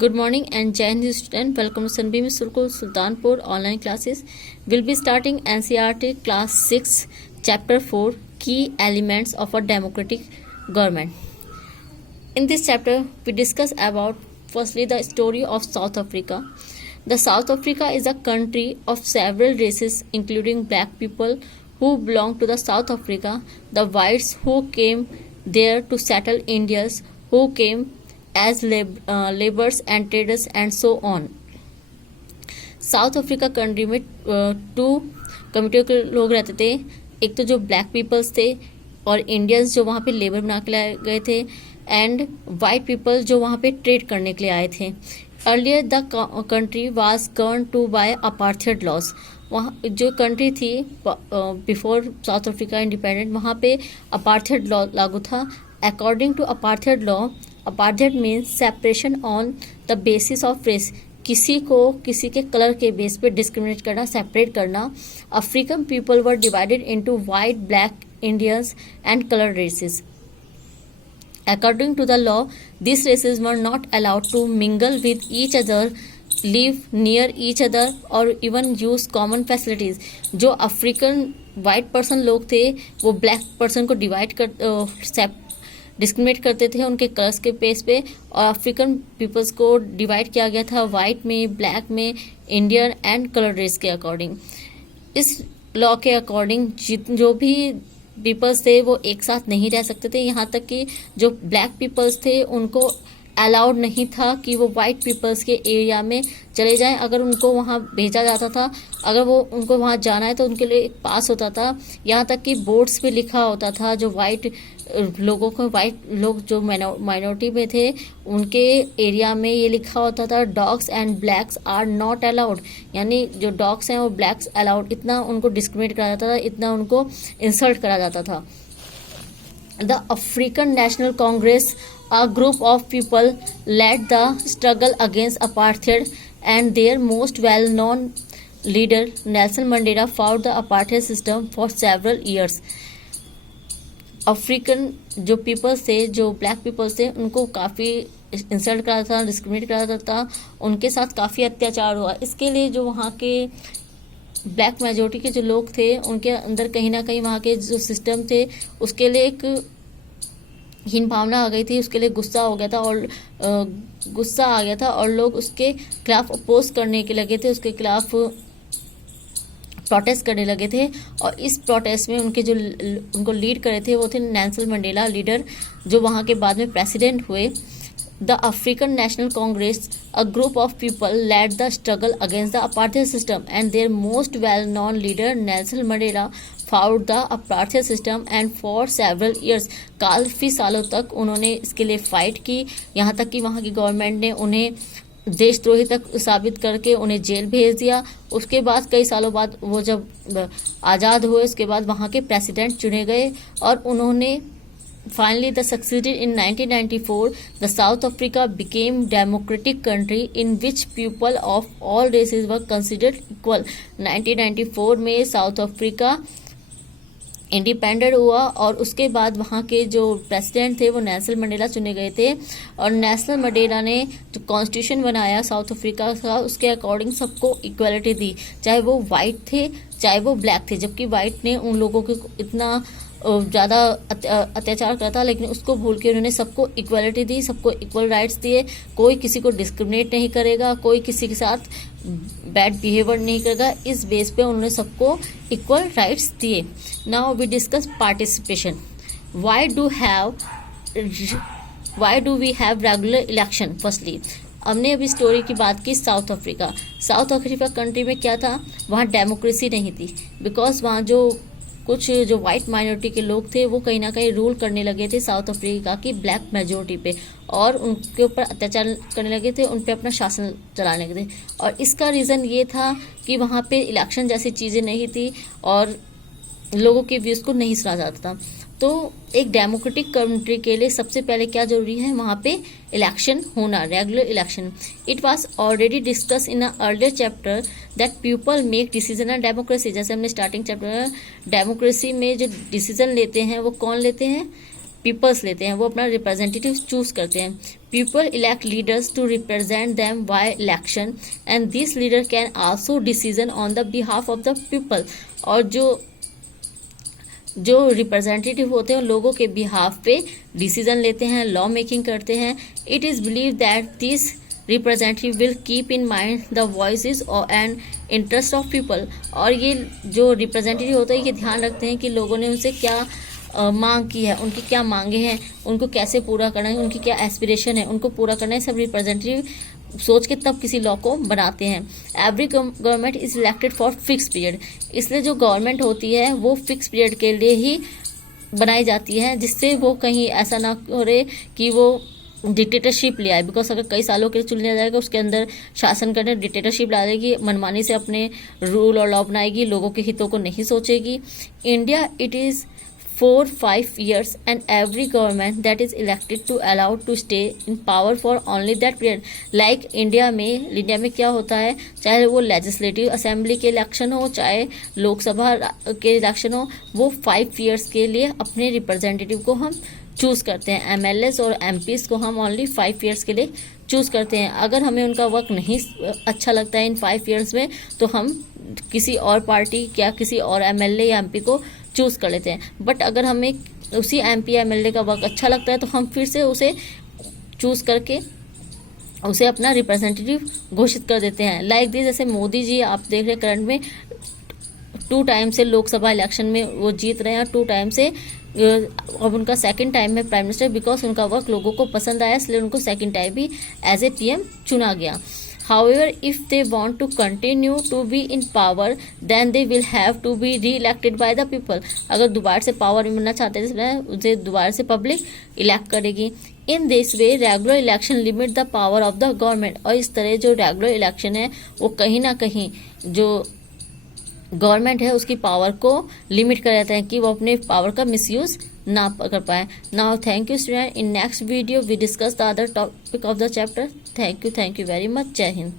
Good morning and Jai Hind student. Welcome to Sunbeam School Sultanpur online classes. We'll be starting NCERT class 6 chapter 4 key elements of a democratic government. In this chapter we discuss about firstly the story of South Africa. The South Africa is a country of several races including black people who belong to the South Africa, the whites who came there to settle Indians who came as laborers and traders and so on. South Africa country में to community के लोग रहते थे. एक तो जो black peoples थे और इंडियंस जो वहाँ पे लेबर बना के लाए गए थे एंड वाइट पीपल जो वहाँ पे ट्रेड करने के लिए आए थे. Earlier the country was governed by apartheid laws. वहाँ जो कंट्री थी बिफोर साउथ अफ्रीका इंडिपेंडेंट वहाँ पे अपार्थेड लॉ लागू था. According to apartheid law, apartheid means separation on the basis of race. किसी को किसी के कलर के बेस पे डिस्क्रिमिनेट करना, सेपरेट करना. African people were divided into white, black, Indians and colour races. According to the law, these races were not allowed to mingle with each other, live near each other or even use common facilities. जो African white person लोग थे वो black person को discriminate करते थे उनके colours के base पे, और अफ्रीकन पीपल्स को डिवाइड किया गया था वाइट में, ब्लैक में, इंडियन एंड कलर रेस के अकॉर्डिंग. इस लॉ के अकॉर्डिंग जो भी पीपल्स थे वो एक साथ नहीं रह सकते थे. यहाँ तक कि जो ब्लैक पीपल्स थे उनको अलाउड नहीं था कि वो वाइट पीपल्स के एरिया में चले जाएं. अगर उनको वहाँ भेजा जाता था, अगर वो उनको वहाँ जाना है तो उनके लिए एक पास होता था. यहाँ तक कि बोर्ड्स पे लिखा होता था जो वाइट लोगों को, वाइट लोग जो माइनॉरिटी में थे उनके एरिया में ये लिखा होता था dogs and blacks are not allowed. यानी जो डॉग्स हैं वो ब्लैक्स अलाउड. इतना उनको डिस्क्रिमिनेट करा जाता था, इतना उनको इंसल्ट करा जाता था. The African national Congress, a group of people led the struggle against apartheid, and their most well-known leader Nelson Mandela fought the apartheid system for several years. African जो पीपल्स थे, जो ब्लैक पीपल्स थे, उनको काफ़ी insult करा था, discriminate करा जाता था, उनके साथ काफ़ी अत्याचार हुआ. इसके लिए जो वहाँ के ब्लैक मेजोरिटी के जो लोग थे उनके अंदर कहीं ना कहीं वहाँ के जो सिस्टम थे उसके लिए एक हीन भावना आ गई थी, उसके लिए गुस्सा हो गया था और गुस्सा आ गया था और लोग उसके खिलाफ अपोज करने के लगे थे, उसके खिलाफ प्रोटेस्ट करने लगे थे. और इस प्रोटेस्ट में उनके जो उनको लीड करे थे वो थे नेल्सन मंडेला, लीडर जो वहाँ के बाद में प्रेसिडेंट हुए. The African national Congress, a group of people led the struggle against the apartheid system, and their most well-known leader Nelson Mandela fought the apartheid system and for several years. काफ़ी सालों तक उन्होंने इसके लिए फाइट की, यहाँ तक कि वहाँ की गवर्नमेंट ने उन्हें देशद्रोही तक साबित करके उन्हें जेल भेज दिया. उसके बाद कई सालों बाद वो जब आज़ाद हुए उसके बाद वहाँ के प्रेसिडेंट चुने गए और उन्होंने finally they succeeded. In 1994 the South Africa became democratic country in which people of all races were considered equal. 1994 में साउथ अफ्रीका इंडिपेंडेंट हुआ और उसके बाद वहाँ के जो प्रेसिडेंट थे वो नेल्सन मंडेला चुने गए थे. और नेल्सन मंडेला ने जो कॉन्स्टिट्यूशन बनाया साउथ अफ्रीका का उसके अकॉर्डिंग सबको इक्वलिटी दी, चाहे वो वाइट थे चाहे वो ब्लैक थे. जबकि वाइट ने उन लोगों को इतना ज़्यादा अत्याचार करा था, लेकिन उसको भूल के उन्होंने सबको इक्वलिटी दी, सबको इक्वल राइट्स दिए. कोई किसी को डिस्क्रिमिनेट नहीं करेगा, कोई किसी के साथ बैड बिहेवियर नहीं करेगा. इस बेस पे उन्होंने सबको इक्वल राइट्स दिए. Now we discuss participation. Why do we have regular election. Firstly हमने अभी स्टोरी की बात की South Africa. South Africa country में क्या था, वहाँ डेमोक्रेसी नहीं थी. बिकॉज वहाँ जो कुछ जो वाइट माइनॉरिटी के लोग थे वो कहीं ना कहीं रूल करने लगे थे साउथ अफ्रीका की ब्लैक मेजोरिटी पे और उनके ऊपर अत्याचार करने लगे थे, उन पे अपना शासन चलाने लगे थे. और इसका रीज़न ये था कि वहाँ पे इलेक्शन जैसी चीज़ें नहीं थी और लोगों के व्यूज़ को नहीं सुना जाता था. तो एक डेमोक्रेटिक कंट्री के लिए सबसे पहले क्या जरूरी है, वहाँ पे इलेक्शन होना, regular election. It was already discuss in a earlier chapter that people make decision on democracy. जैसे हमने स्टार्टिंग चैप्टर डेमोक्रेसी में जो डिसीजन लेते हैं वो कौन लेते हैं, पीपल्स लेते हैं, वो अपना रिप्रेजेंटेटिव चूज करते हैं. People elect leaders to represent them by election and this leader can also decision on the behalf of the people. और जो रिप्रेजेंटेटिव होते हैं लोगों के बिहाफ पे डिसीजन लेते हैं, लॉ मेकिंग करते हैं. It is believe that this representative will keep in mind the voices and interest of people. और ये जो रिप्रेजेंटेटिव होते हैं ये ध्यान रखते हैं कि लोगों ने उनसे क्या मांग की है, उनकी क्या मांगे हैं, उनको कैसे पूरा करना है, उनकी क्या एस्पिरेशन है, उनको पूरा करना है. सब रिप्रेजेंटेटिव सोच के तब किसी लॉ को बनाते हैं. Every government is elected for fix period. इसलिए जो गवर्नमेंट होती है वो फिक्स पीरियड के लिए ही बनाई जाती है, जिससे वो कहीं ऐसा ना हो रहे कि वो डिक्टेटरशिप ले आए. बिकॉज अगर कई सालों के लिए चुन लिया जाएगा उसके अंदर शासन करने डिक्टेटरशिप ला देगी, मनमानी से अपने रूल और लॉ बनाएगी, लोगों के हितों को नहीं सोचेगी. India it is 4-5 years and every government that is elected to allowed to stay in power for only that period. Like India में क्या होता है, चाहे वो लेजिस्लेटिव असेंबली के इलेक्शन हो, चाहे लोकसभा के इलेक्शन हो, वो 5 years के लिए अपने रिप्रेजेंटेटिव को हम चूज करते हैं. एमएलएस और एमपीज को हम ओनली 5 years के लिए चूज करते हैं. अगर हमें उनका वर्क नहीं अच्छा लगता है इन 5 years में तो हम किसी और पार्टी या किसी और एमएलए या एमपी को चूज कर लेते हैं. बट अगर हमें उसी एमपी या एमएलए का वर्क अच्छा लगता है तो हम फिर से उसे चूज करके उसे अपना रिप्रेजेंटेटिव घोषित कर देते हैं. लाइक दिस, जैसे मोदी जी आप देख रहे हैं करंट में 2 टाइम से लोकसभा इलेक्शन में वो जीत रहे हैं, 2 टाइम से अब उनका सेकंड टाइम में प्राइम मिनिस्टर. बिकॉज उनका वर्क लोगों को पसंद आया इसलिए उनको सेकंड टाइम भी एज ए पीएम चुना गया. However, if they want to continue to be in power, then they will have to be re-elected by the people. अगर दोबारा से पावर में मिलना चाहते हैं उसे दोबारा से पब्लिक इलेक्ट करेगी. In this way regular election limit the power of the government. और इस तरह जो रेगुलर इलेक्शन है वो कहीं ना कहीं जो गवर्नमेंट है उसकी पावर को लिमिट कर देता है कि वो अपने पावर का मिसयूज ना कर पाए. Now thank you student. In next video we discuss the other topic of the chapter. Thank you very much. जय हिंद.